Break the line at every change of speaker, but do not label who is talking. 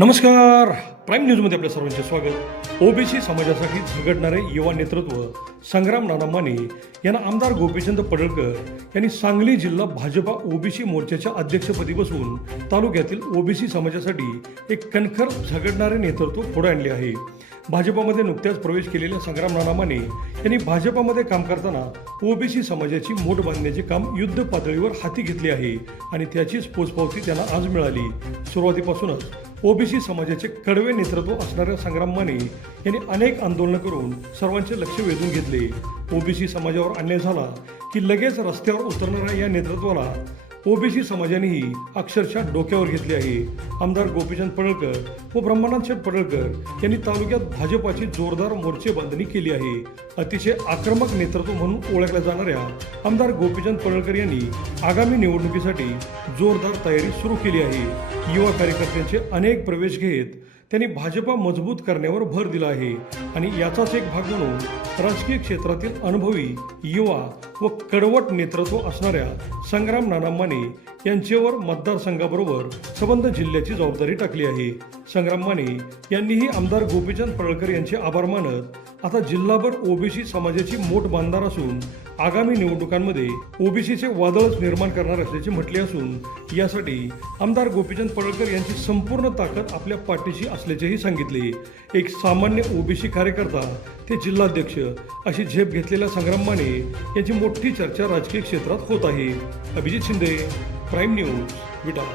नमस्कार. प्राईम न्यूजमध्ये आपल्या सर्वांचे स्वागत. ओबीसी समाजासाठी झगडणारे युवा नेतृत्व संग्राम नाना माने यांना आमदार गोपीचंद पडळकर यांनी सांगली जिल्हा भाजपा ओबीसी मोर्चाच्या अध्यक्षपदी बसून तालुक्यातील ओबीसी समाजासाठी एक कणखर झगडणारे नेतृत्व पुढे आणले आहे. भाजपामध्ये नुकत्याच प्रवेश केलेल्या संग्राम नाना माने यांनी भाजपामध्ये काम करताना ओबीसी समाजाची मोठ बांधण्याचे काम युद्ध पातळीवर हाती घेतले आहे आणि त्याचीच पोचपावती त्यांना आज मिळाली. सुरुवातीपासूनच ओबीसी समाजाचे कडवे नेतृत्व असणाऱ्या संग्राम माने यांनी अनेक आंदोलनं करून सर्वांचे लक्ष वेधून घेतले. ओबीसी समाजावर अन्याय झाला की लगेच रस्त्यावर उतरणाऱ्या या नेतृत्वाला ओबीसी समाजानेही अक्षरशः डोक्यावर घेतली आहे. आमदार गोपीचंद पडळकर व ब्रह्मानंद शेठ पडळकर यांनी तालुक्यात भाजपाची जोरदार मोर्चे बांधणी केली आहे. अतिशय आक्रमक नेतृत्व म्हणून ओळखल्या जाणाऱ्या आमदार गोपीचंद पडळकर यांनी आगामी निवडणुकीसाठी जोरदार तयारी सुरू केली आहे. युवा कार्यकर्त्यांचे अनेक प्रवेश घेत त्यांनी भाजपा मजबूत करण्यावर भर दिला आहे. आणि याचाच एक भाग म्हणून राजकीय क्षेत्रातील अनुभवी युवा व कडवट नेतृत्व असणाऱ्या संग्राम नाना माने यांच्यावर मतदारसंघाबरोबर संबंध जिल्ह्याची जबाबदारी टाकली आहे. संग्राम माने यांनीही आमदार गोपीचंद पडळकर यांचे आभार मानत आता जिल्हाभर ओबीसी समाजाची मोठ बांधार असून आगामी निवडणुकांमध्ये ओबीसीचे वादळच निर्माण करणार असल्याचे म्हटले असून यासाठी आमदार गोपीचंद पडळकर यांची संपूर्ण ताकद आपल्या पाठीशी असल्याचेही सांगितले. एक सामान्य ओबीसी कार्यकर्ता ते जिल्हाध्यक्ष अशी झेप घेतलेल्या संग्राम माने यांची मोठी चर्चा राजकीय क्षेत्रात होत आहे. Abhijit Shinde prime news Vita.